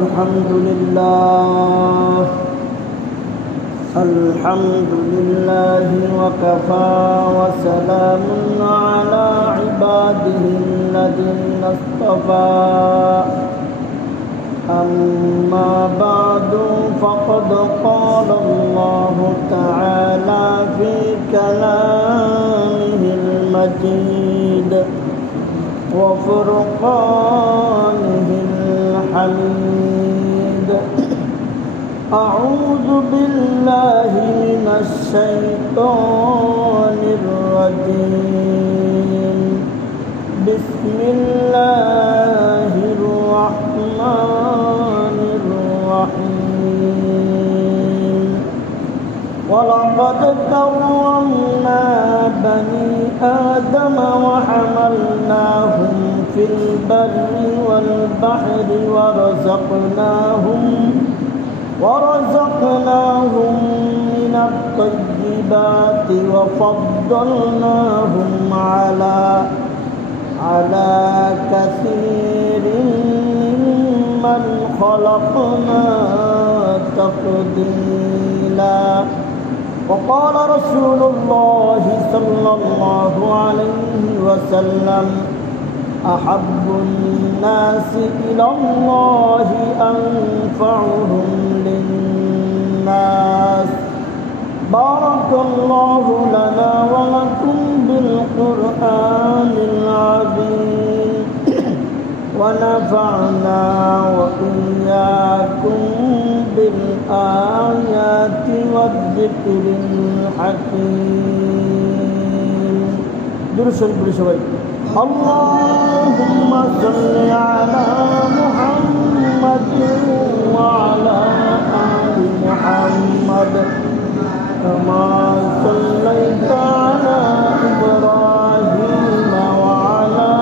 الحمد لله وكفى وسلام على عباده الذين اصطفى أما بعد فقد قال الله تعالى في كلامه المجيد وفرقانه الحميد أعوذ بالله من الشيطان الرجيم بسم الله الرحمن الرحيم ولقد كرمنا بني آدم وحملناهم في البر والبحر ورزقناهم من الطيبات وفضلناهم على كثير ممن خلقنا تفضيلا وقال رسول الله صلى الله عليه وسلم أحب الناس إلى الله أنفعهم للناس بارك الله لنا ولكم بالقرآن العظيم ونفعنا وإياكم بالآيات والذكر الحكيم درسوا البرشوي اللهم صل على محمد وعلى آل محمد كما صليت على إبراهيم وعلى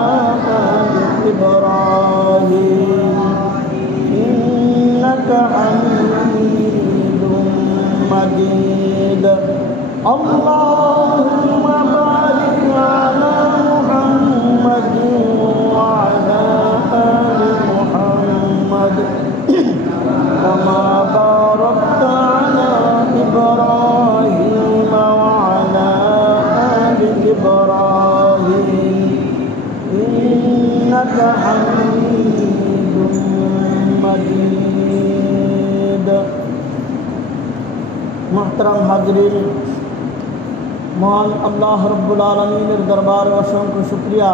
آل إبراهيم إنك حميد مجيد اللهم بارك على محمد وعلى آل محمد كما باركت على إبراهيم وعلى آل إبراهيم إنك حميد مجيد محترم حاضرین মহান আল্লাহ রব্বুল আলামিনের দরবারে অসংখ্য শুকরিয়া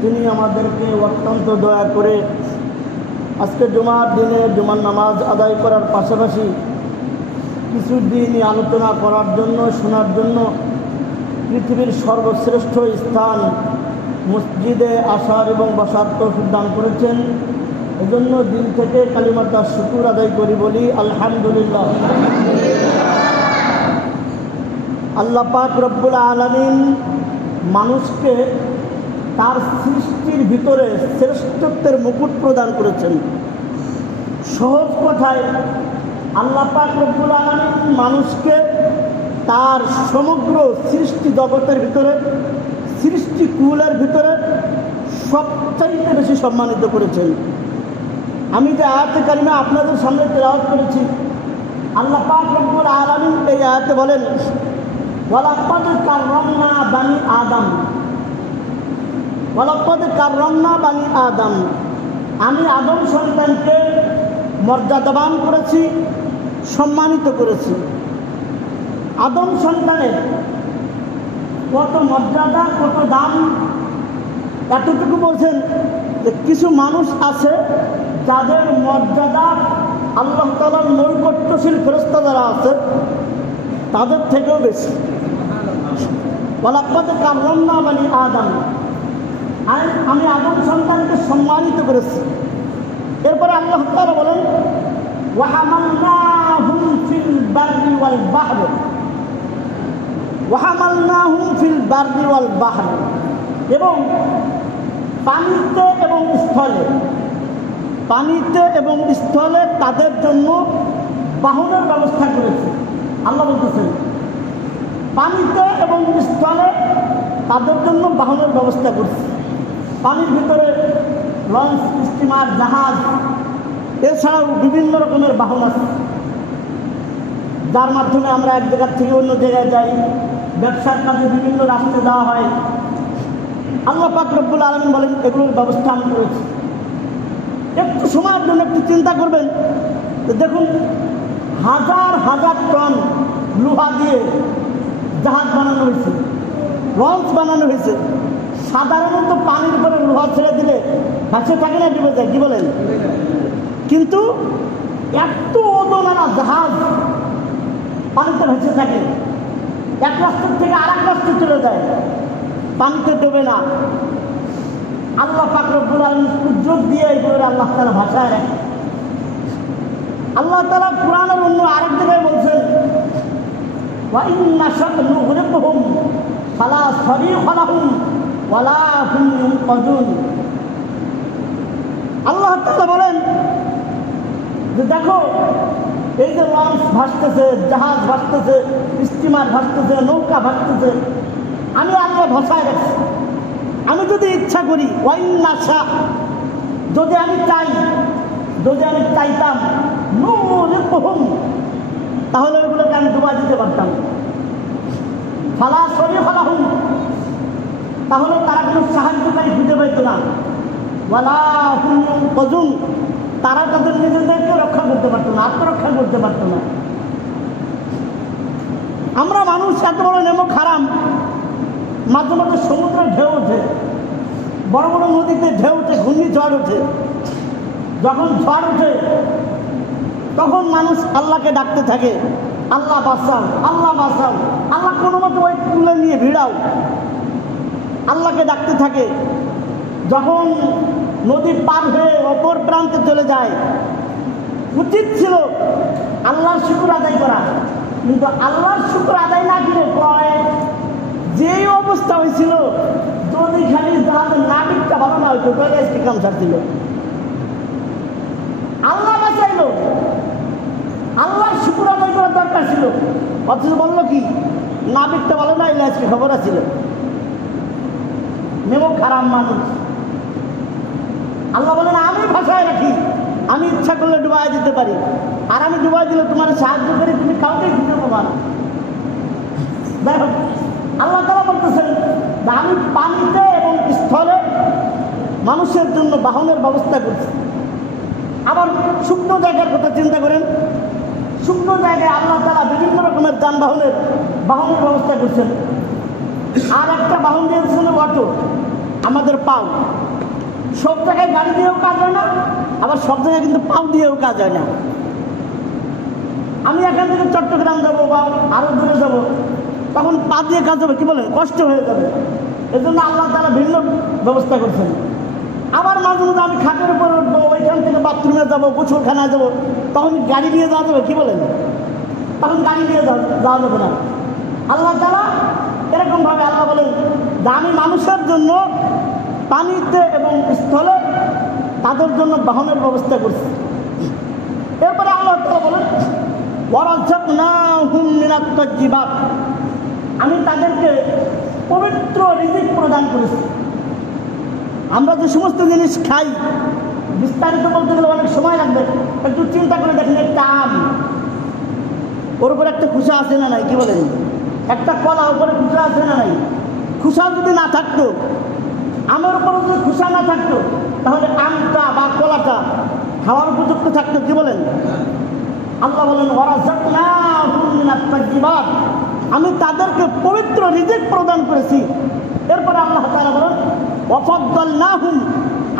তিনি আমাদেরকে অত্যন্ত দয়া করে আজকে জুমার দিনে জুমার নামাজ আদায় করার পাশাপাশি কিছু দিনই আলোচনা করার জন্য শোনার জন্য পৃথিবীর সর্বশ্রেষ্ঠ স্থান মসজিদে আসার এবং বসার তৌফিক দান করেছেন। এজন্য দিল থেকে কালিমাটার শুকর আদায় করি, বলি আলহামদুলিল্লাহ। আল্লাহ পাক রব্বুল আলামিন মানুষকে তার সৃষ্টির ভিতরে শ্রেষ্ঠত্বের মুকুট প্রদান করেছেন। সহজ কথায় আল্লাহ পাক রব্বুল আলামিন মানুষকে তার সমগ্র সৃষ্টি জগতের ভিতরে, সৃষ্টিকুলের ভিতরে সবচাইতে বেশি সম্মানিত করেছেন। আমি যে আয়াতে কারিমা আপনাদের সামনে তেলাওয়াত করেছি, আল্লাহ পাক রব্বুল আলামিন এই আয়াতে বলেন ওয়ালাকাদ কাররামনা বানি আদম, ওয়ালাকাদ কাররামনা বানি আদম, আমি আদম সন্তানকে মর্যাদাবান করেছি, সম্মানিত করেছি। আদম সন্তানের কত মর্যাদা, কত দাম, এতটুকু বলছেন যে কিছু মানুষ আছে যাদের মর্যাদা আল্লাহ তাআলার নৈকট্যশীল ফেরেশতা যারা আছে তাদের থেকেও বেশি। ওয়ালাকাদ কাররামনা বানি আদম, আমি আদম সন্তানকে সম্মানিত করেছি। এরপরে আল্লাহ তাআলা বলেন ওয়াহামালনাহুম ফিল বাররি ওয়াল বাহরি, ওয়াহামালনাহুম ফিল বাররি ওয়াল বাহরি, এবং পানিতে এবং স্থলে, পানিতে এবং স্থলে তাদের জন্য বাহনের ব্যবস্থা করেছে। আল্লাহ বলতেছেন পানিতে এবং স্থলে তাদের জন্য বাহনের ব্যবস্থা করছে। পানির ভিতরে লঞ্চ, স্টিমার, জাহাজ এছাড়াও বিভিন্ন রকমের বাহন আছে যার মাধ্যমে আমরা এক জায়গা থেকে অন্য জায়গায় যাই, ব্যবসার কাজে বিভিন্ন রাস্তায় দেওয়া হয়। আল্লাহ পাক রব্বুল আলামিন বলেন এগুলোর ব্যবস্থা আমি করেছি। একটু সময়ের জন্য একটু চিন্তা করবেন, দেখুন হাজার হাজার টন লোহা দিয়ে জাহাজ বানানো হয়েছে, লঞ্চ বানানো হয়েছে। সাধারণত পানির উপরে লোহা ছেড়ে দিলে ভাসে থাকে না, ডুবে যায়, কি বলেন? কিন্তু এত ওজনারা জাহাজ পানিতে ভেসে থাকে, এক রাস্তার থেকে আর এক রাস্তায় চলে যায়, পানিতে ডোবে না। আল্লাহ পাক রব্বুল আলামিন কুদরত দিয়ে এইগুলো আল্লাহ তাআলা ভাষায় রাখে। আল্লাহ তাআলা কুরআনের অন্য আরেক জায়গায় বলছেন ওয়া ইন নাশাত নুগরিকহুম ফালা সারিখা লাহুম ওয়ালা হুম ইউনকাযুন। আল্লাহ তাআলা বলেন যে দেখো এই যে লঞ্চ ভাসতেছে, জাহাজ ভাসতেছে, স্টিমার ভাসতেছে, নৌকা ভাসতেছে, আমি আল্লাহ ভাষায় রাখছি। আমি যদি ইচ্ছা করি, ওয়াইন নাশা, যদি আমি চাই, যদি আমি চাইতাম নুরিকুহুম, তাহলে ওইগুলোকে আমি ডুবা দিতে পারতাম। ফালা সারিখা লাহুম, তাহলে তারা কোনো সাহায্যকারী খুঁজে পাইত না। ওয়ালা হুম ইউনকাযুন, তারা তাদের নিজেদেরকে রক্ষা করতে পারতো না, আত্মরক্ষা করতে পারতো না। আমরা মানুষ এত বড় নেমক হারাম, মাঝে মাঝে সমুদ্রে ঢেউ ওঠে, বড় বড় নদীতে ঢেউ ওঠে, ঘূর্ণিঝড় ওঠে। যখন ঝড় ওঠে তখন মানুষ আল্লাহকে ডাকতে থাকে, আল্লাহ বাঁচাও, আল্লাহ বাঁচাও, আল্লাহ কোনো মতো ওই তুলে নিয়ে ভিড়াও, আল্লাহকে ডাকতে থাকে। যখন নদী পার হয়ে অপর প্রান্তে চলে যায়, উচিত ছিল আল্লাহর শুকর আদায় করা, কিন্তু আল্লাহর শুকর আদায় না করে কয় যেই অবস্থা হয়েছিল, যদি খালি জাহাজের নাবিকটা ভালো না হইতো তাহলে আজকে কাম ছাড়ছিল। আল্লাহ বাঁচাইল, আল্লাহর শুকর আদায় করার দরকার ছিল, অথচ বললো কি নাবিকটা ভালো না হইলে আজকে খবর আছিল। নেমক খারাপ মানুষ। আল্লাহ বলেন আমি ভাষায় রাখি, আমি ইচ্ছা করলে ডুবাই দিতে পারি, আর আমি ডুবাই দিলে তোমার সাহায্য করি, তুমি কাউকে খুঁজে পাবা না। দেখো আল্লাহ তাআলা বলতেছেন আমি পানিতে এবং স্থলে মানুষের জন্য বাহনের ব্যবস্থা করছি। আবার শুকনো জায়গার কথা চিন্তা করেন, শুকনো জায়গায় আল্লাহ তাআলা বিভিন্ন রকমের যানবাহনের ব্যবস্থা করছেন। আর একটা বাহন দিয়েছেন অটো, আমাদের পাও। সব জায়গায় গাড়ি দিয়েও কাজ হয় না, আবার সব জায়গায় কিন্তু পাও দিয়েও কাজ হয় না। আমি এখান থেকে চট্টগ্রাম যাবো বা আরো দূরে যাবো, তখন পা দিয়ে কাজ হবে, কি বলেন, কষ্ট হয়ে যাবে। এই জন্য আল্লাহ তাআলা ভিন্ন ব্যবস্থা করছেন। আবার মাঝে মাঝে আমি খাটের উপর উঠবো, ওইখান থেকে বাথরুমে যাবো, গোসলখানায় যাবো, তখন গাড়ি নিয়ে যাওয়া যাবে, কি বলেন, তখন গাড়ি নিয়ে যাওয়া যাবে না। আল্লাহ তাআলা এরকমভাবে আল্লাহ বলেন যে আমি মানুষের জন্য পানিতে এবং স্থলে তাদের জন্য বাহনের ব্যবস্থা করছি। এরপরে আল্লাহ তাআলা বলেন ওয়ারাযাকনাহুম মিনাত তাইয়্যিবাত, আমি তাদেরকে পবিত্র রিজিক প্রদান করেছি। আমরা যে সমস্ত জিনিস খাই, বিস্তারিত বলতে গেলে অনেক সময় লাগবে, একটু চিন্তা করে দেখেন, একটা আম, ওর উপরে একটা খোসা আছে না নাই, কি বলেন, একটা কলা উপরে খোসা আছে না নাই, খোসা যদি না থাকতো, আমের উপরে যদি খোসা না থাকতো, তাহলে আমটা বা কলাটা খাওয়ার উপযুক্ত থাকতো, কি বলেন। আল্লাহ বলেন ওয়ারাযাকনাহুম মিনাত তাইয়্যিবাত, আমি তাদেরকে পবিত্র রিজিক প্রদান করেছি। এরপরে আল্লাহ তাআলা বলেন ওয়াফাদ্দালনাহুম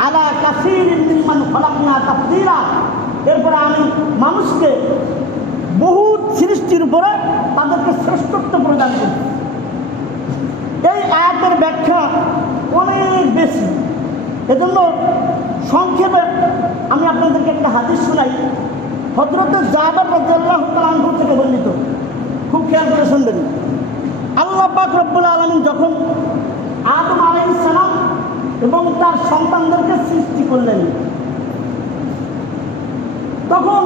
আলা কাসীরিন মিম্মান খালাকনা তাফদীলা, এরপরে আমি মানুষকে বহুত সৃষ্টির উপরে তাদেরকে শ্রেষ্ঠত্ব প্রদান করেছি। এই আয়াতের ব্যাখ্যা অনেক বেশি, এজন্য সংক্ষেপে আমি আপনাদেরকে একটা হাদিস শোনাই। হযরত জাবের রাদিয়াল্লাহু তাআলা আনহু থেকে বর্ণিত, খুব খেয়াল করে শুনবেন। আল্লাহ পাক রব্বুল আলামিন যখন আদম আলাইহিস সালাম এবং তার সন্তানদেরকে সৃষ্টি করলেন, তখন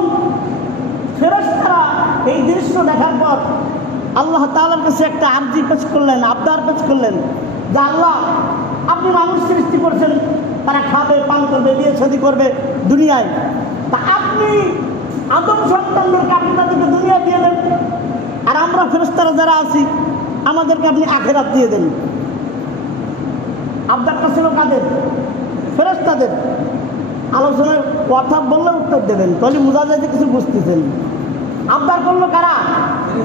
ফেরেশতারা এই দৃশ্য দেখার পর আল্লাহ তাআলার কাছে একটা আরজি পেশ করলেন, আবদার পেশ করলেন যে আল্লাহ আপনি মানুষ সৃষ্টি করছেন, তারা খাবে, পান করবে, বিয়ে শাদী করবে দুনিয়ায়, তা আপনি আদম সন্তানদেরকে আপনি তাদেরকে দুনিয়া দিয়ে দেন, আর আমরা ফেরেশতারা যারা আছি আমাদেরকে আপনি আখেরাত দিয়ে দেন। আবদারটা ছিল কাদের? ফেরেশতাদের। আলোচনার কথা বললে উত্তর দেবেন, তাহলে বোঝা যায় যে কিছু বুঝতেছেন। আবদার করলো কারা?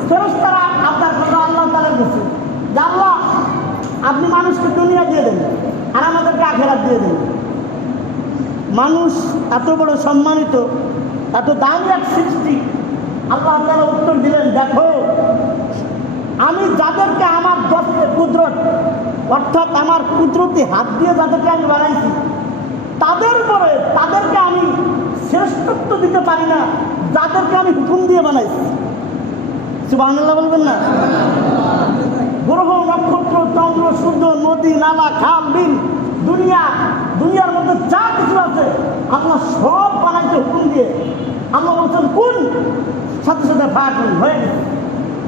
ফেরেশতারা আবদার করলো আল্লাহ তাআলার কাছে, যে আল্লাহ আপনি মানুষকে দুনিয়া দিয়ে দেন আর আমাদেরকে আখেরাত দিয়ে দেন। মানুষ এত বড় সম্মানিত, এত দামি এক সৃষ্টি, আল্লাহ তাআলা উত্তর দিলেন, দেখো আমি যাদেরকে আমার দস্তে কুদরত অর্থাৎ আমার কুদরতি হাত দিয়ে যাদেরকে আমি বানাইছি, তাদের উপরে তাদেরকে আমি শ্রেষ্ঠত্ব দিতে পারি না যাদেরকে আমি হুকুম দিয়ে বানাইছি। সুবহানাল্লাহ বলবেন না? গ্রহ, নক্ষত্র, চন্দ্র, সূর্য, নদী, নালা, খাল, বিল, দুনিয়ার মধ্যে যা কিছু আছে আল্লাহ সব বানাইছে হুকুম দিয়ে। আল্লাহ বলছেন কোন, সাথে সাথে ফায়াকুন হয়ে গেছে।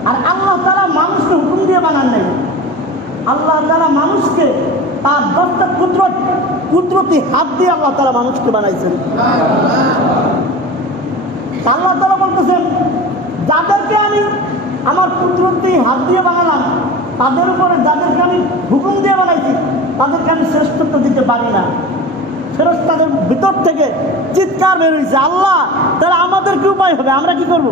আর আল্লাহ তাআলা মানুষকে হুকুম দিয়ে বানান নাই, আল্লাহ তাআলা মানুষকে তার দশটা কুদরতি হাত দিয়ে আল্লাহ তাআলা মানুষকে বানাইছেন। আল্লাহ তাআলা বলতেছেন, যাদেরকে আমি আমার কুদরতি হাত দিয়ে বানালাম, তাদের উপরে যাদেরকে আমি হুকুম দিয়ে বানাইছি, তাদেরকে আমি শ্রেষ্ঠত্ব দিতে পারি না। ফেরেশতাদের ভিতর থেকে চিৎকার বের হয়েছে, আল্লাহ তাহলে আমাদের কি উপায় হবে? আমরা কি করব?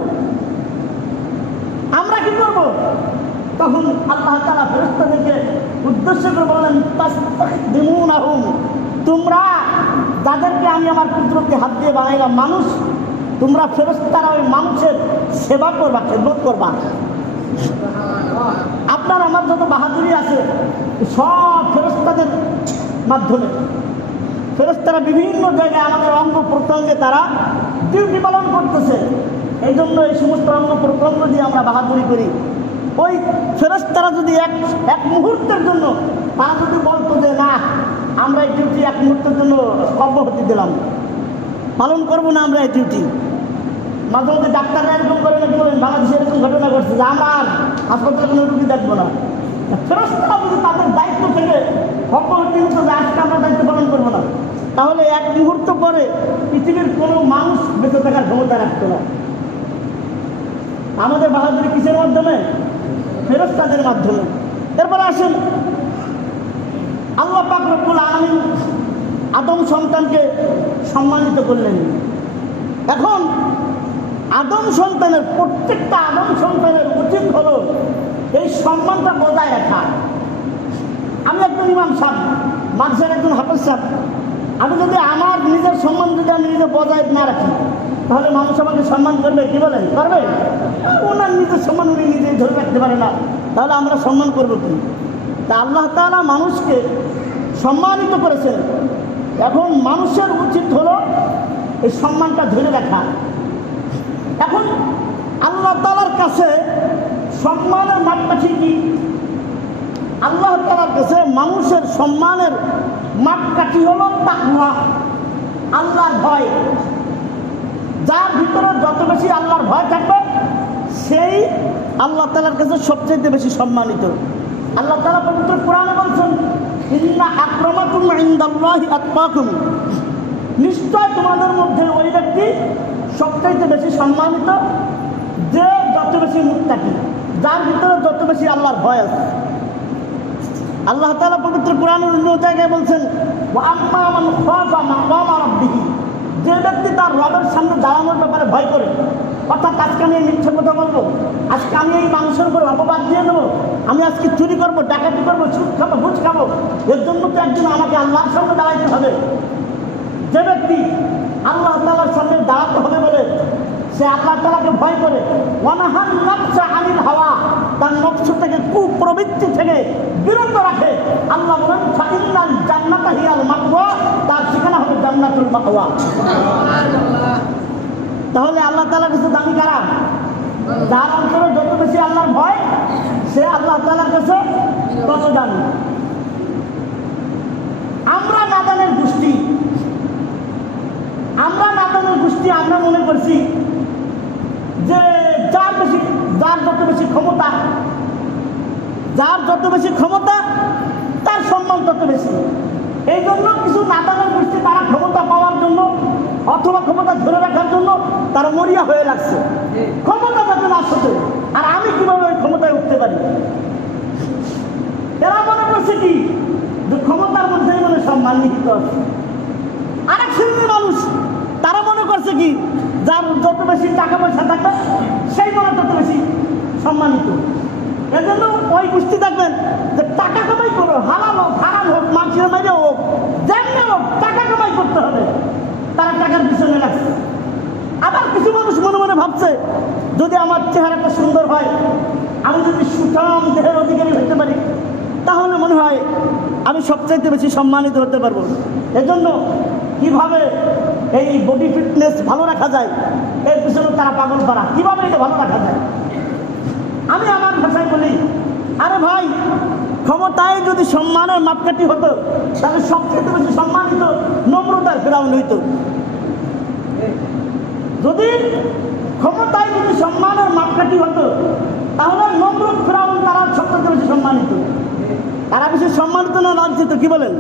তখন আল্লাহ তাআলা ফেরেশতাদেরকে উদ্দেশ্য করে বললেন, তাস্তাখদিমুনাহুম, তোমরা যাদেরকে আমি আমার কুদরতি হাত দিয়ে বানাইলাম মানুষ, তোমরা ফেরেশতারা ওই মানুষের সেবা করবা, খেদমত করবা। আপনার আমার যত বাহাদুরি আছে সব ফেরেশতাদের মাধ্যমে। ফেরেশতারা বিভিন্ন জায়গায় আমাদের অঙ্গ প্রত্যঙ্গে তারা ডিউটি পালন করতেছে, এই জন্য এই সমস্ত অঙ্গ প্রত্যঙ্গ দিয়ে আমরা বাহাদুরি করি। ওই ফেরেশতারা যদি এক মুহূর্তের জন্য তারা যদি বলতো যে না, আমরা এই ডিউটি এক মুহূর্তের জন্য অব্যাহতি দিলাম, পালন করবো না আমরা এই ডিউটি। মাঝে মধ্যে ডাক্তাররা এরকম করে নাকি বলেন, বাংলাদেশে এরকম ঘটনা ঘটছে যে আমার হাসপাতালে কোনো রুগী দেখবো না। ফেরেশতারা যদি তাদের দায়িত্ব থেকে অব্যাহতি দিত যে আজকে আমরা দায়িত্ব পালন করবো না, তাহলে এক মুহূর্ত পরে পৃথিবীর কোনো মানুষ বেঁচে থাকার ক্ষমতা রাখতো না। আমাদের বাহাদুরি কিসের মাধ্যমে? ফেরেশতাদের মাধ্যমে। এরপরে আসেন, আল্লাহ পাক রব্বুল আলামিন আদম সন্তানকে সম্মানিত করলেন। এখন প্রত্যেকটা আদম সন্তানের উচিত হলো এই সম্মানটা বজায় রাখা। আমি একজন ইমাম সাহেব, মাদ্রাসার একজন হাফেজ সাহেব, আমি যদি আমার নিজের সম্মান যদি আমি নিজে বজায় না রাখি, তাহলে মানুষ আমাকে সম্মান করবে? কি বলেন, করবে? ওনার নিজের সম্মান উনি নিজেই ধরে রাখতে পারে না, তাহলে আমরা সম্মান করবো কি? তা আল্লাহ তাআলা মানুষকে সম্মানিত করেছেন। এখন মানুষের উচিত হলো এই সম্মানটা ধরে রাখা। এখন আল্লাহ তাআলার কাছে সম্মানের মাপকাঠি কি? আল্লাহ তাআলার কাছে মানুষের সম্মানের মাপকাঠি হলো তাকওয়া, আল্লাহর ভয়। যার ভিতরে যত বেশি আল্লাহর ভয় থাকবে সেই আল্লাহ তাআলার কাছে সবচেয়ে বেশি সম্মানিত। আল্লাহ তাআলা পবিত্র কোরআনে বলছেন, ইন্না আকরামাকুম ইনদাল্লাহি আতকাকুম, নিশ্চয় তোমাদের মধ্যে ওই ব্যক্তি সবচেয়ে বেশি সম্মানিত যে যত বেশি মুত্তাকি, যার ভিতরে যত বেশি আল্লাহর ভয় আছে। আল্লাহ তাআলা পবিত্র কোরআনের অন্য জায়গায় বলছেন, ওয়া আম্মা মান খাফা মাকামা রাব্বিহি, যে ব্যক্তি তার রবের সামনে দাঁড়ানোর ব্যাপারে ভয় করে, অর্থাৎ আজকে আমি মিথ্যা কথা বলবো, আজকে আমি এই মানুষের উপর অপবাদ দিয়ে দেবো, আমি আজকে চুরি করবো, ডাকাতি করবো, সুদ খাবো, ঘুষ খাবো, এর জন্য তো একদিন আমাকে আল্লাহর সামনে দাঁড়াইতে হবে। যে ব্যক্তি আল্লাহ তাআলার সামনে দাঁড়াতে হবে বলে সে আল্লাহ তাআলাকে ভয় করে, ওয়ানাহান নাফসা আনিল হাওয়া, তার নফস থেকে কুপ্রবৃত্তি থেকে বিরত রাখে, আল্লাহ বলেন ফাইন্নাল জান্নাতা হিয়াল মাওয়া, তার ঠিকানা হবে জান্নাতুল মাওয়া। তাহলে আল্লাহ তাআলার কাছে দামি কারা? যার অন্তরে যত বেশি আল্লাহর ভয় সে আল্লাহ তাআলার কাছে তত দামি। আমরা নাদানের গোষ্ঠী, আমরা মনে করছি যে যার যত বেশি ক্ষমতা তার যত বেশি। এই জন্য কিছু নাদানের গোষ্ঠী তারা ক্ষমতা পাওয়ার জন্য অথবা ক্ষমতা ধরে রাখার জন্য তারা মরিয়া হয়ে লাগছে, ক্ষমতা যাতে না আসতে। আর আমি কিভাবে ওই ক্ষমতায় উঠতে পারি? এরা মনে করছে কি যে ক্ষমতার মধ্যেই মানে সম্মান নিহিত আছে। আরেক শ্রেণীর মানুষ তারা মনে করছে কি যার যত বেশি টাকা পয়সা থাকবে সেই মনে তত বেশি সম্মানিত। এজন্য ওই গোষ্ঠী দেখবেন যে টাকা কামাই করো, হালাল হোক হারাম হোক, মানুষের মাইরে হোক, যেমনি হোক টাকা কামাই করতে হবে, তারা টাকার পিছনে লাগছে। আবার কিছু মানুষ মনে মনে ভাবছে যদি আমার চেহারাটা সুন্দর হয়, আমি যদি সুঠাম দেহের অধিকারী হতে পারি, তাহলে মনে হয় আমি সবচাইতে বেশি সম্মানিত হতে পারবো। এজন্য কিভাবে এই বডি ফিটনেস ভালো রাখা যায় এর পিছনে তারা পাগল পারা, কিভাবে এটা ভালো রাখা যায়। আমি আমার ভাষায় বলি, আরে ভাই, ক্ষমতায় যদি সম্মানের মাপকাঠি হতো তাহলে সবচেয়ে বেশি সম্মানিত নম্রতার ফেরাউন হইত। যদি ক্ষমতায় যদি সম্মানের মাপকাঠি হতো তাহলে নম্রত ফেরাউন তারা সবচেয়ে বেশি সম্মানিত। তারা বেশি সম্মানিত না লাঞ্ছিত? কি বলেন?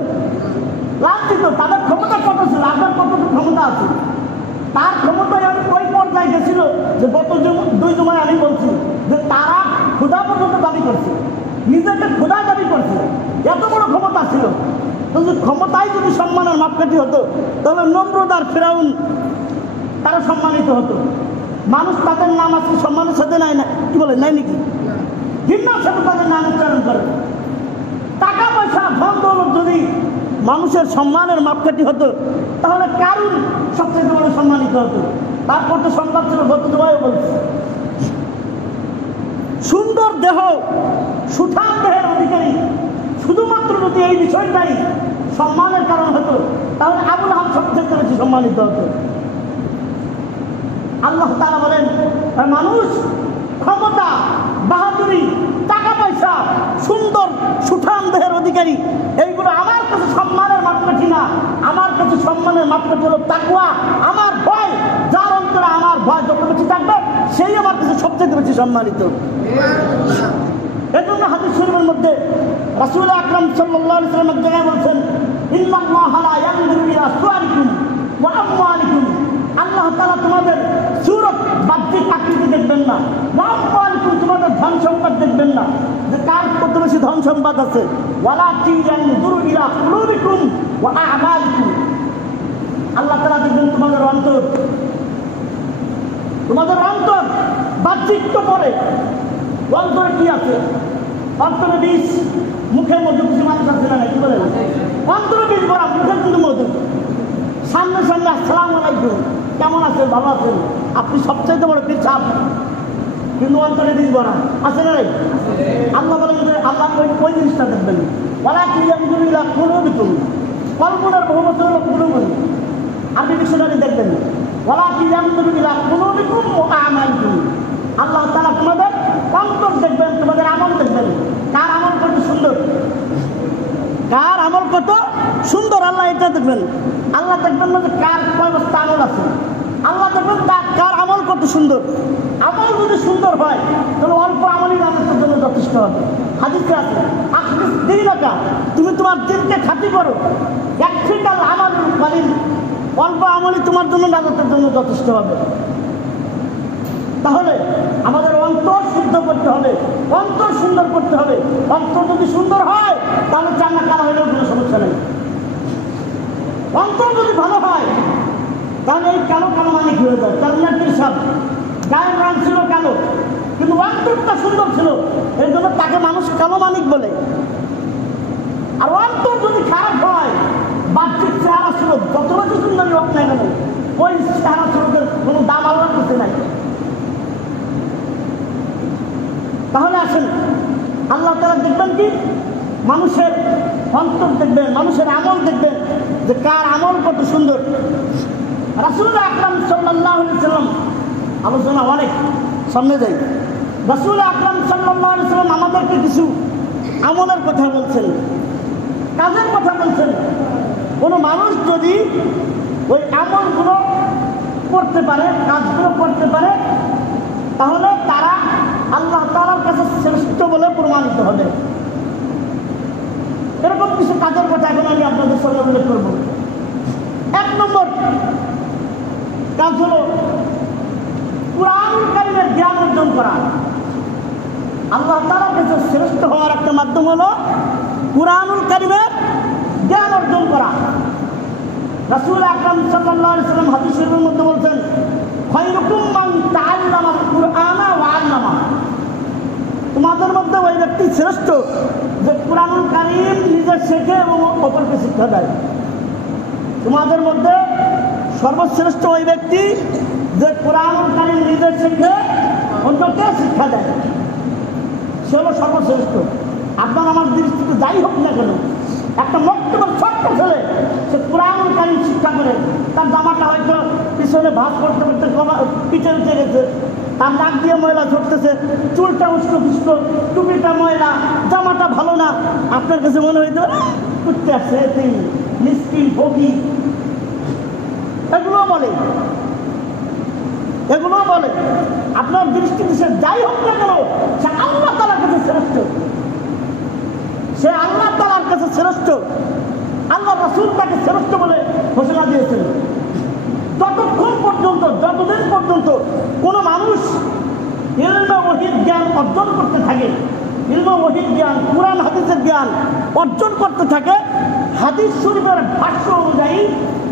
লাঞ্ছিত। তাদের ক্ষমতা কত ছিল, আপনার কতটুকু ক্ষমতা আছে? তার ক্ষমতায় আমি ওই পর্যায়ে গেছিল যে গত 2 জমায় আমি বলছি যে তারা ক্ষুধা পর্যন্ত দাবি করছে, নিজেকে ক্ষুধা দাবি করছে, এত বড় ক্ষমতা ছিল। কিন্তু ক্ষমতায় যদি সম্মানের মাপকাঠি হতো তাহলে নম্রতার ফেরাউন তারা সম্মানিত হতো। মানুষ তাদের নাম আজকে সম্মানের সাথে নাই না, কি বলে নাই নাকি? ঘৃণার সাথে তাদের নাম উচ্চারণ করে। টাকা পয়সা ধন দৌলত যদি মানুষের সম্মানের মাপকাঠি হতো তাহলে কারুন সবচেয়ে বড় সম্মানিত হতো। তারপর তো সংবাদ ছিল, গত জমায় বলছে, সুন্দর দেহ সুঠাম দেহের অধিকারী শুধুমাত্র যদি এই বিষয়টাই সম্মানের কারণ হতো তাহলে আবুল আহাব সবচেয়ে বেশি সম্মানিত হতো। আল্লাহ তাআলা বলেন, মানুষ ক্ষমতা, বাহাদুরি, টাকা পয়সা, সুন্দর সুঠাম দেহের অধিকারী, এইগুলো আমার কাছে সম্মানের মাপকাঠি না। আমার কাছে সম্মানের মাপকাঠি হলো তাকওয়া, আমার ভয়। যার অন্তরে আমার ভয় যত বেশি থাকবে সেই আমার কাছে সবচেয়ে বেশি সম্মানিত। এজন্য হাদিস শরীফের মধ্যে রাসূল আকরাম সাল্লাল্লাহু আলাইহি ওয়াসাল্লাম এক জায়গায় বলছেন, ইন্নাল্লাহা লা ইয়ানজুরু ইলা সুওয়ারিকুম ওয়া আমওয়ালিকুম, আল্লাহ তাআলা তোমাদের সূরত বাহ্যিক আকৃতি দেখবেন না, ওয়া আমওয়ালিকুম তোমাদের ধন সম্পদ দেখবেন না, যে কার কত বেশি ধন সম্পদ আছে, ওয়ালাকিন ইয়ানজুরু ইলা কুলুবিকুম ওয়া আ'মালিকুম, আল্লাহ তাআলা দেখবেন তোমাদের অন্তর। তোমাদের অন্তর বাহ্যিক তো পরে, অন্তরে কি আছে? অন্তরে বীজ, মুখের মধ্যে কিছু মানুষ আছে না, কি বলে? অন্তরে বীজ ভরা, মুখের কিন্তু মধু। সামনে সামনে আসসালামু আলাইকুম, কেমন আছেন, ভালো আছেন, আপনি সবচাইতে বড় পীর সাহেব, কিন্তু অন্তরে বীজ ভরা আছে না? আল্লাহ বলেন যে আল্লাহ ওই জিনিসটা দেখবেন। ওয়ালাকিন ইয়ানজুরু ইলা কুলুবিকুম, কলবের বহু বছর হলো কুলুবুন, আপনি ডিকশনারি দেখবেন। ওয়ালাকিন ইয়ানজুরু ইলা কুলুবিকুম ওয়া আ'মালিকুম, আল্লাহ তাআলা তোমাদের অন্তর দেখবেন, তোমাদের আমল দেখবেন। কার আমল কত সুন্দর, কার আমল কত সুন্দর, আল্লাহ এটা দেখবেন। আল্লাহ দেখবেন না যে কার কয় বস্তা আমল আছে, আল্লাহ দেখবেন কার আমল কত সুন্দর। আমল যদি সুন্দর হয় তাহলে অল্প আমলই মানুষের জন্য যথেষ্ট হবে। হাদিসে আছে, আখলিস দীনাকা, তুমি তোমার দিনকে খাঁটি করো, ইয়াকফিকাল আমালুল কালিল, অল্প আমলই তোমার জন্য নাজাতের জন্য যথেষ্ট হবে। তাহলে আমাদের অন্তর শুদ্ধ করতে হবে, অন্তর সুন্দর করতে হবে। অন্তর যদি সুন্দর হয় তাহলে চান্না কালো হলেও কোনো সমস্যা নেই। অন্তর যদি ভালো হয় তাহলে এই কালো কালো মানিক হয়ে যায়। কালনাটির সাপ গায়ের রং ছিল কালো, কিন্তু অন্তরটা সুন্দর ছিল, এই জন্য তাকে মানুষ কালো মানিক বলে। আর অন্তর যদি খারাপ হয়, বাহ্যিক চেহারা ছিল যত বেশি সুন্দরী হোক না কেন, ওই চেহারা ছিল কোনো দাম আল্লাহর কাছে নাই। তাহলে আসেন, আল্লাহ তাআলা দেখবেন কি, মানুষের অন্তর দেখবেন, মানুষের আমল দেখবেন, যে কার আমল কত সুন্দর। রাসূল আকরাম সাল্লাল্লাহু আলাইহি ওয়াসাল্লাম, আলোচনা অনেক সামনে যাই, রাসূল আকরাম সাল্লাল্লাহু আলাইহি ওয়াসাল্লাম আমাদেরকে কিছু আমলের কথা বলছেন, কাজের কথা বলছেন। কোনো মানুষ যদি ওই আমলগুলো করতে পারে, কাজগুলো করতে পারে, তাহলে তারা আল্লাহ তাআলার কাছে শ্রেষ্ঠ বলে প্রমাণিত হবে। এরকম কিছু কাজের কথা এখন আমি আপনাদের সঙ্গে উল্লেখ করব। 1 নম্বর কাজ হলো কুরআনুল কারীমের জ্ঞান অর্জন করা। আল্লাহ তাআলার কাছে শ্রেষ্ঠ হওয়ার একটা মাধ্যম হলো কুরআনুল কারীমের জ্ঞান অর্জন করা। রাসূল আকরাম সাল্লাল্লাহু আলাইহি ওয়াসাল্লাম হাদিস শরীফের মধ্যে বলছেন, খায়রুকুম মান তাআল্লামাল কুরআনা ওয়া আল্লামা। তোমাদের মধ্যে ওই ব্যক্তি শ্রেষ্ঠ যে কুরআনুল কারীম নিজে শেখে এবং অপরকে শিক্ষা দেয়। তোমাদের মধ্যে সর্বশ্রেষ্ঠ ওই ব্যক্তি যে কুরআনুল কারীম নিজে শেখে অন্যকে শিক্ষা দেয়, সে হলো সর্বশ্রেষ্ঠ। আপনার আমার দৃষ্টিতে যাই হোক না কেন, একটা মক্তবের ছোট্ট ছেলে সে কুরআনুল কারীম শিক্ষা করে, তার জামাটা হয়তো পিছনে ভাঁজ করতে করতে পিছনে উঠে গেছে, তার নাক দিয়ে ময়লা ঝরতেছে, চুলটা উস্কো ফুস্কো, টুপিটা ময়লা, জামাটা ভালো না, আপনার কাছে মনে হইতে করতে আসছে তুই মিসকিন ফকির, এগুলো বলে। আপনার দৃষ্টিতে সে যাই হোক না কেন, সে আল্লাহ তাআলার কাছে শ্রেষ্ঠ। আল্লাহ রাসূল তাকে শ্রেষ্ঠ বলে ঘোষণা দিয়েছেন। যতদিন পর্যন্ত কোন মানুষ ইলমে ওহীর জ্ঞান অর্জন করতে থাকে, ইলমে ওহীর জ্ঞান, কুরআন হাদিসের জ্ঞান অর্জন করতে থাকে, হাদিস শরীফের ভাষ্য অনুযায়ী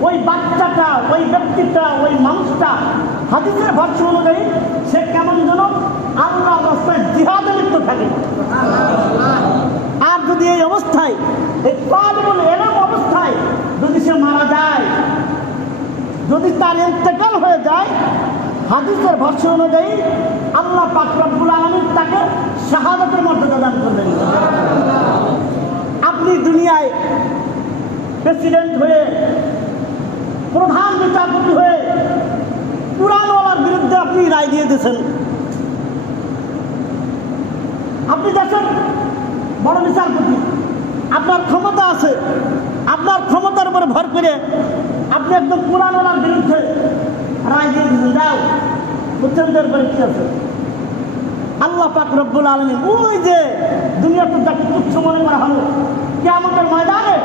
ওই বাচ্চাটা, ওই ব্যক্তিটা, ওই মানুষটা হাদিসের ভাষ্য অনুযায়ী সে কেমন যেন আল্লাহর রাস্তায় জিহাদে লিপ্ত থাকে। আর যদি এই অবস্থায়, এই তালিবুল ইলম অবস্থায় যদি সে মারা যায়, যদি তার ইন্তেকাল হয়ে যায়, হাদিসের ভাষ্য অনুযায়ী আল্লাহ পাক রব্বুল আলামিন তাকে শাহাদাতের মর্যাদা দান করবেন। আপনি দুনিয়ায় প্রেসিডেন্ট হয়ে, প্রধান বিচারপতি হয়ে কুরআনওয়ালার বিরুদ্ধে আপনি রায় দিয়ে দিয়েছেন, আপনি দেশের বড় বিচারপতি, আপনার ক্ষমতা আছে, আপনার ক্ষমতার উপরে ভর করে আপনি একদম কুরআনওয়ালার বিরুদ্ধে রায় দিয়ে দিয়েছেন, যাও বুঝছেন দরবারে কি আছে। আল্লাহ পাক রব্বুল আলামিন ওই যে দুনিয়াতে যাকে তুচ্ছ মনে করা হলো, কিয়ামতের ময়দানে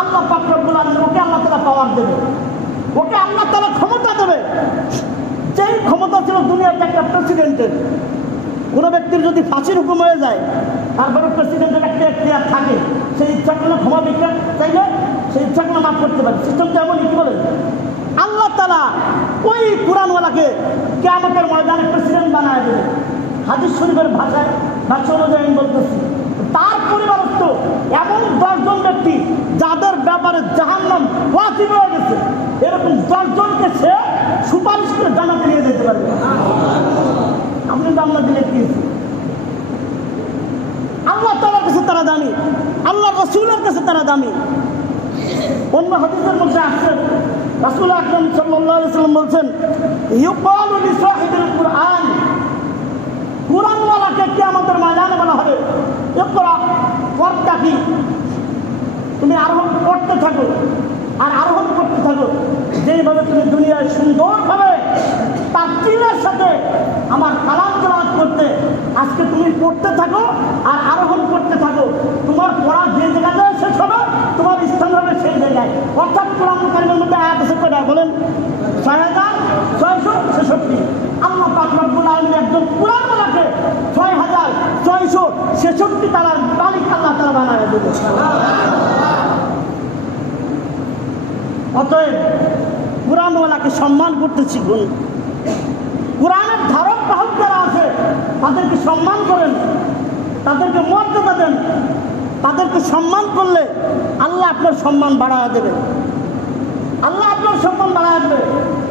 আল্লাহ পাক রব্বুল আলামিন ওকে আল্লাহ তাআলা পাওয়ার দেবে, ওকে আল্লাহ তাআলা ক্ষমতা দেবে, যেই ক্ষমতা ছিল দুনিয়াতে একটা প্রেসিডেন্টের। কোনো ব্যক্তির যদি ফাঁসির হুকুম হয়ে যায়, তারপরে প্রেসিডেন্টের একটা এখতিয়ার থাকে, সেই ইচ্ছা করলে ক্ষমা ভিক্ষা চাইলে সেই ইচ্ছা করলে মাফ করতে পারে। সিস্টেমটা এমনই, কি বলেন? আল্লাহ তাআলা ওই কুরআনওয়ালাকে কিয়ামতের ময়দানে প্রেসিডেন্ট বানায় দেবে। হাদিস শরীফের ভাষা অনুযায়ী আমি বলতেছি, তার পরিবারস্থ এমন 10 জন ব্যক্তি যাদের ব্যাপারে জাহান্নাম ওয়াজিব হয়ে গেছে, এরকম 10 জনকে সে সুপারিশ করে জান্নাতে নিয়ে যেতে পারবে। আপনি জান্নাত দিলে কি? আল্লাহ তাআলার কাছে তারা দামি, আল্লাহ রাসূলের কাছে তারা দামি। অন্য হাদিসের মধ্যে আসছে, রাসূল আকরাম সাল্লাল্লাহু আলাইহি ওয়াসাল্লাম বলছেন, ইউকালু লিসাহিবিল কুরআন, কুরআনওয়ালাকে কিয়ামতের ময়দানে বলা হবে, ইকরা, পড়তা কি, তুমি আরোহণ করতে থাকো আর আরোহণ করতে থাকো, যেইভাবে তুমি দুনিয়ায় সুন্দরভাবে তাকতিলের সাথে আমার কালাম তেলাওয়াত করতে, আজকে তুমি পড়তে থাকো আর আরোহণ করতে থাকো, তোমার পড়া যে জায়গায় শেষ হবে তোমার স্থান হবে সেই জায়গায়। অর্থাৎ কুরআনুল কারীমের মধ্যে আয়াত আছে কয়টা বলেন? 6666। আল্লাহ পাক রব্বুল আলামিন একজন কুরআনওয়ালাকে 6666 তালার মালিক আল্লাহ তাআলা বানায় দেবে। অতএব কুরআনওয়ালাকে সম্মান করতে শিখুন। কুরআনের ধারক বাহক যারা আছে তাদেরকে সম্মান করেন, তাদেরকে মর্যাদা দেন। তাদেরকে সম্মান করলে আল্লাহ আপনার সম্মান বাড়ায় দেবে, আল্লাহ আপনার সম্মান বাড়ায় দেবে।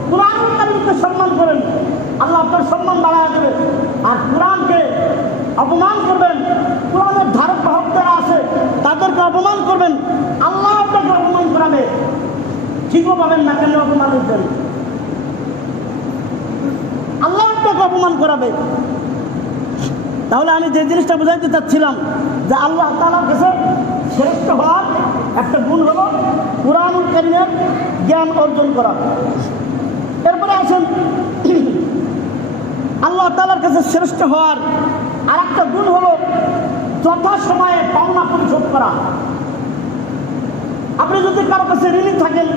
কুরআনুল কারীমকে সম্মান করেন, আল্লাহ আপনার সম্মান বাড়ায় দেবে। আর কুরআনকে অপমান করবেন, কুরআনের ধারক বাহক যারা আছে তাদেরকে অপমান করবেন, আল্লাহ আপনাকে অপমান করাবে। ঠিকও পাবেন না, কেন অপমান হচ্ছেন? আল্লাহ আপনাকে অপমান করাবে। তাহলে আমি যে জিনিসটা বোঝাইতে চাচ্ছিলাম যে আল্লাহ তাআলার কাছে শ্রেষ্ঠ হওয়ার একটা গুণ হলো কুরআনুল কারীমের জ্ঞান অর্জন করা। এরপরে আসেন, আল্লাহ তাআলার কাছে শ্রেষ্ঠ হওয়ার আর একটা গুণ হলো যথাসময়ে পাওনা পরিশোধ করা। আপনি যদি কারো কাছে ঋণী থাকেন,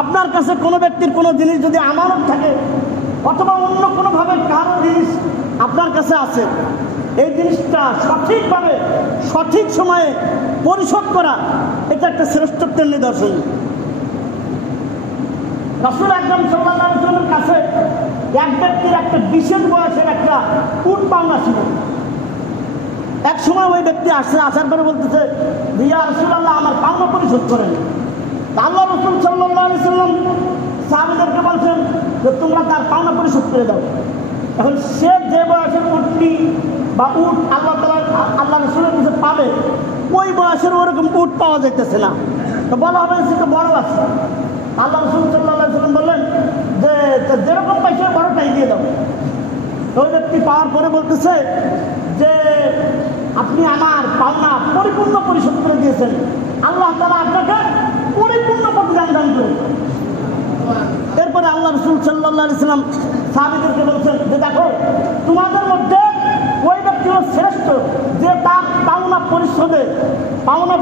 আপনার কাছে কোনো ব্যক্তির কোনো জিনিস যদি আমানত থাকে অথবা অন্য কোনোভাবে কারো জিনিস আপনার কাছে আছে, এই জিনিসটা সঠিকভাবে সঠিক সময়ে পরিশোধ করা এটা একটা শ্রেষ্ঠত্বের নিদর্শন। রাসূল আকরাম সাল্লাল্লাহু আলাইহি ওয়াসাল্লামের কাছে এক ব্যক্তির একটা বিশেষ বয়সের একটা উট পাওনা ছিল। এক সময় ওই ব্যক্তি আসার পরে বলতেছে, ইয়া রাসূলুল্লাহ, আমার পাওনা পরিশোধ করেন। আল্লাহ রাসূল সাল্লাল্লাহু আলাইহি ওয়াসাল্লাম সাহাবীদেরকে বলছেন যে তোমরা তার পাওনা পরিশোধ করে দাও। এখন সে যে বয়সের উটটি বা উট আল্লাহ রাসূলের কাছে পাবে, ওই বয়সের ওরকম উট পাওয়া যাইতেছে না। তো বলা হবে সে তো বড় আছে। আল্লাহ রাসূল সাল্লাল্লাহু আলাইহি ওয়াসাল্লাম বললেন যে যেরকম পাইছে বড়টাই দিয়ে দাও। ওই ব্যক্তি পাওয়ার পরে বলতেছে যে আপনি আমার পাওনা পরিপূর্ণ পরিশোধ করে দিয়েছেন, আল্লাহ তাআলা আপনাকে পরিপূর্ণ প্রতিদান দান করুন। এরপরে আল্লাহ রাসূল সাল্লাল্লাহু আলাইহি ওয়াসাল্লাম সাহাবীদেরকে বলছেন যে দেখো, তোমাদের মধ্যে ওই ব্যক্তি হলো শ্রেষ্ঠ যে তার পাওনা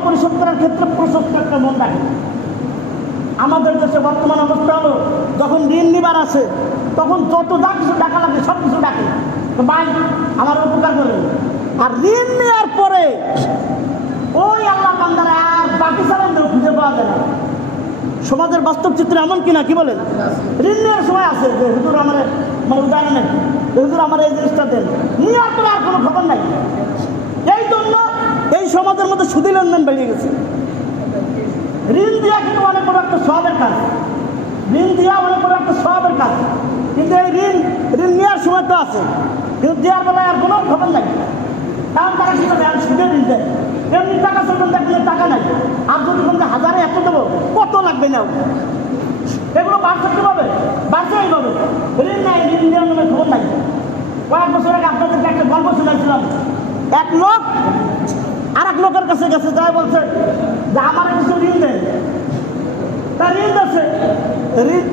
পরিশোধ করার ক্ষেত্রে প্রশস্ত একটা মন রাখে। আমাদের দেশে বর্তমান অবস্থা হলো, যখন ঋণ নিবার আসে তখন যত যা কিছু টাকা লাগে সব কিছু ডাকে, তো ভাই আমার উপকার করেন। আর ঋণ নেওয়ার পরে ওই আল্লাহ বান্দারা আর বাকি সালাম খুঁজে পাওয়া যায় না। সমাজের বাস্তব চিত্র এমন কিনা, কি বলেন? ঋণ নেওয়ার সময় আছে যে হুজুর আমার উদাহরণ নেই, হুজুর আমার এই জিনিসটা দেন, নেওয়ার পরে আর কোনো খবর নাই। এই জন্য এই সমাজের মধ্যে সুদী লেনদেন বেড়ে গেছে। ঋণ দেওয়া কিন্তু অনেক বড় একটা সওয়াবের কাজ, কিন্তু এই ঋণ নেওয়ার সময় তো আছে, কিন্তু দেওয়ার বেলায় আর কোনো খবর নাই। কারণ তারা কি করে সুদে ঋণ দেয়, এমনি টাকা চলবেন দেখলে টাকা নাই, আর যদি বলতে হাজারে এত দেবো কত লাগবে না, এগুলো বাড়ছে কীভাবে? বাড়ছে এইভাবে। ঋণ নাই, ঋণ দেওয়ার নামে খবর নাই। কয়েক বছর আগে আপনাদেরকে একটা গল্প শুনেছিলাম, এক লোক আর এক লোকের কাছে গেছে, যাই বলছে যে আমার কিছু ঋণ দেন। তার ঋণ আছে, ঋণ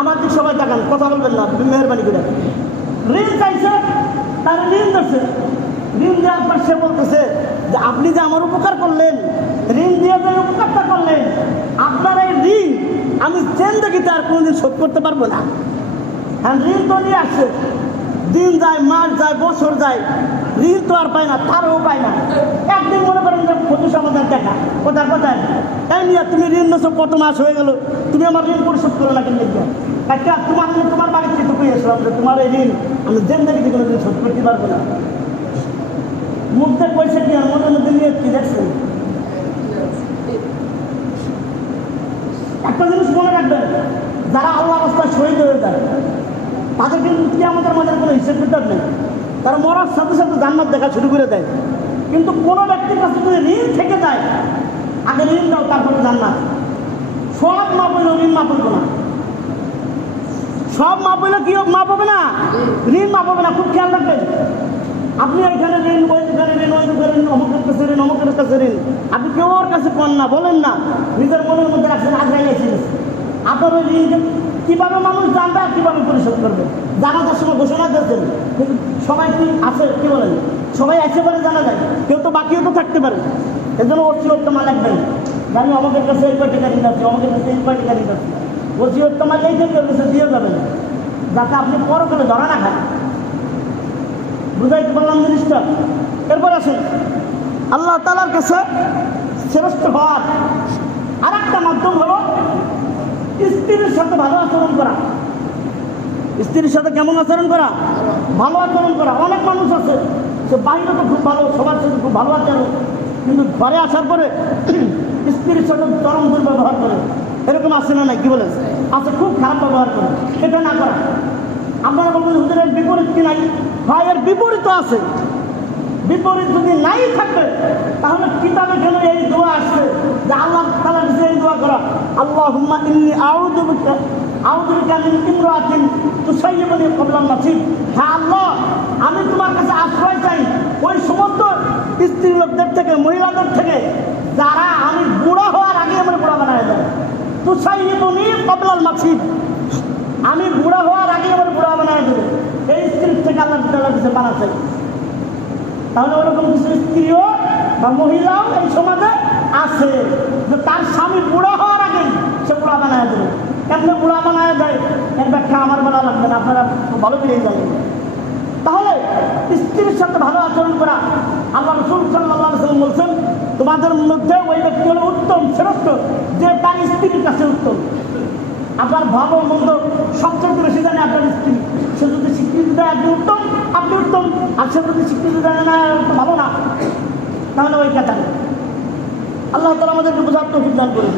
আমার দিক সবাই তাকান, কথা বলবেন না মেহরবানি করে। ঋণ চাইছে, তার ঋণ আছে। ঋণ দেওয়ার পর সে বলতেছে যে আপনি যে আমার উপকার করলেন, ঋণ দিয়ে যে উপকারটা করলেন, আপনার এই ঋণ আমি জিন্দেগিতে আর কোনোদিন শোধ করতে পারবো না। হ্যাঁ, ঋণ তো নিয়ে আসছে, দিন যায়, মাস যায়, বছর যায়, ঋণ তো আর পায় না, তারও পায় না। একদিন মনে করেন যে প্রতি সমাধান দেখা কোথায় কোথায়, তাই নিয়ে তুমি ঋণ নেছো, কত মাস হয়ে গেল, তুমি আমার ঋণ পরিশোধ করো না, কিন্তু একটা তোমার বাড়ির থেকে পেয়ে এসলাম যে তোমার এই ঋণ আমি জিন্দেগিতে কোনো দিন শোধ করতে পারবো না। মুখতে পয়সা কি আর মনের মধ্যে নিয়ে কি দেখছেন? একটা জিনিস মনে রাখবেন, যারা আল্লাহ রাস্তায় শহীদ হয়ে যায় তাদের কিন্তু কিয়ামতের মাঝে কোনো হিসেব কিতাব নেই, তারা মরার সাথে সাথে জান্নাত দেখা শুরু করে দেয়। কিন্তু কোনো ব্যক্তির কাছে যদি ঋণ থেকে যায়, আগে ঋণ দাও তারপরে জান্নাত। সব মাপ হইলেও ঋণ মাপ হইব না, সব মাপ হইলে কি মাপ হবে না, ঋণ মাপ হবে না। খুব খেয়াল রাখবেন, আপনি এখানে ঋণ, ওই দোকানে ঋণ, ওই দোকানে ঋণ, অমুকের কাছে ঋণ, অমুকের কাছে ঋণ, আপনি কেউ ওর কাছে পান না, বলেন না, নিজের মনের মধ্যে রাখছেন আজরাইল। আপনার ওই ঋণ কীভাবে মানুষ জানবে আর কীভাবে পরিশোধ করবে? জানাজার সময় ঘোষণা দিয়েছেন, কিন্তু সবাই কি আছে, কি বলেন, সবাই আসতে পারে জানা যায়, কেউ তো বাকিও তো থাকতে পারে। এই জন্য ওসিয়তমা লাগবেন, জানি আমাদের কাছে এই কয় টাকা ঋণ আছে, আমাদের কাছে এই কয় টাকা ঋণ আছে। ওসিয়তমা এই থেকে কাছে দিয়ে যাবেন, যাতে আপনি পরকালে ধরা না খান। বুঝাইতে পারলাম জিনিসটা? এরপর আসুন, আল্লাহ তাআলার কাছে শ্রেষ্ঠ হওয়ার আর একটা মাধ্যম হলো স্ত্রীর সাথে ভালো আচরণ করা। স্ত্রীর সাথে কেমন আচরণ করা? ভালো আচরণ করা। অনেক মানুষ আছে সে বাইরে তো খুব ভালো, সবার সাথে খুব ভালো আচরণ, কিন্তু ঘরে আসার পরে স্ত্রীর সাথে চরম দুর্ব্যবহার করে। এরকম আছে না নাই, কি বলেন? আছে, খুব খারাপ ব্যবহার করে। এটা না করা। আপনারা বলবেন হুজুর এর বিপরীত কি নাই? হয়, এর বিপরীত আছে। বিপরীত যদি নাই থাকে তাহলে কিতাবে কেন এই দোয়া আসছে যে আল্লাহ তাআলার কাছে এই দোয়া করা, আল্লাহুম্মা ইন্নী আউযু বিকা মিন ইমরাতিন তুসাইয়িবুনি ক্বাবলা মাসিদ। হ্যাঁ আল্লাহ, আমি তোমার কাছে আশ্রয় চাই ওই সমস্ত স্ত্রী লোকদের থেকে, মহিলাদের থেকে, যারা আমি বুড়া হওয়ার আগে আমার বুড়া বানায় দেয়। তুসাইয়িবুনি ক্বাবলা মাসিদ, আমি বুড়া হওয়ার আগে আমার বুড়া বানায় দেবে। এই স্ত্রীর থেকে আল্লাহ তাআলার কাছে বানা চাই। তাহলে ওরকম কিছু স্ত্রীও বা মহিলাও এই সমাজে আছে যে তার স্বামী বুড়া হওয়ার আগেই সে বুড়া বানায় দেবে। কেমনে বুড়া বানায় দেয় এর ব্যাখ্যা আমার বলা লাগবে না, আপনারা ভালো পেয়ে জানেন। তাহলে স্ত্রীর সাথে ভালো আচরণ করা, আল্লাহ রাসূল সাল্লাল্লাহু আলাইহি ওয়াসাল্লাম বলছেন তোমাদের মধ্যে ওই ব্যক্তি হলো উত্তম, শ্রেষ্ঠ যে তার স্ত্রীর কাছে উত্তম। আপনার ভালো মন্দ সবচেয়ে বেশি জানে আপনার স্ত্রী। সে যদি স্বীকৃতি দেয় আপনি উত্তম, আপনি উত্তম। আর সে যদি স্বীকৃতি দেয় না ভালো না, তাহলে ওই কথা আল্লাহ তাআলা আমাদেরকে বোঝার তৌফিক দান করুন।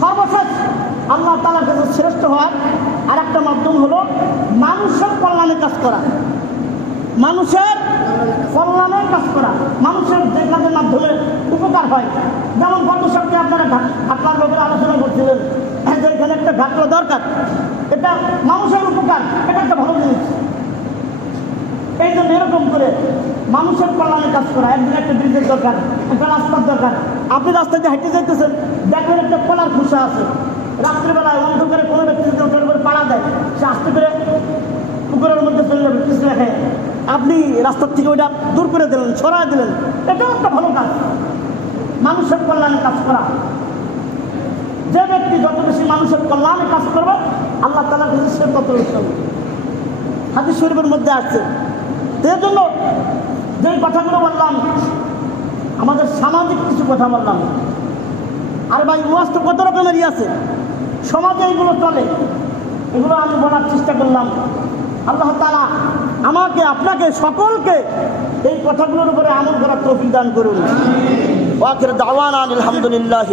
সর্বশেষ আল্লাহ তাআলার কাছে শ্রেষ্ঠ হওয়ার আর একটা মাধ্যম হলো মানুষের কল্যাণে কাজ করা। মানুষের কল্যাণের কাজ করা, মানুষের যে কাজের মাধ্যমে উপকার হয়। যেমন গত সপ্তাহে আপনারা ঘাটলার ব্যাপারে আলোচনা করছিলেন যে এখানে একটা ঘাটলা দরকার, এটা মানুষের উপকার, এটা একটা ভালো জিনিস। এই জন্য এরকম করে মানুষের কল্যাণে কাজ করা। একদিন একটা ব্রিজের দরকার, একটা রাস্তার দরকার। আপনি রাস্তা দিয়ে হেঁটে যাইতেছেন, দেখেন একটা কলার খোসা আছে, রাত্রিবেলায় অন্ধকারে কোনো ব্যক্তি যদি ওটার উপরে পাড়া দেয় সে আস্তে করে পুকুরের মধ্যে চলে যাবে কিছু দেখে, আপনি রাস্তার থেকে ওইটা দূর করে দিলেন, ছড়ায় দিলেন, এটাও একটা ভালো কাজ, মানুষের কল্যাণে কাজ করা। যে ব্যক্তি যত বেশি মানুষের কল্যাণে কাজ করবে আল্লাহ তাআলার কাছে সে তত উত্তম। হাদিস শরীফের মধ্যে আসছে। এর জন্য যেই কথাগুলো বললাম, আমাদের সামাজিক কিছু কথা বললাম। আর ভাই ওয়াজ তো কত রকমেরই আছে, সমাজে এইগুলো চলে, এগুলো আমি বলার চেষ্টা করলাম। আল্লাহ তাআলা আমাকে, আপনাকে, সকলকে এই কথাগুলোর উপরে আমল করার তৌফিক দান করুন। ওয়া আখিরু দাওয়ানা আলহামদুলিল্লাহ।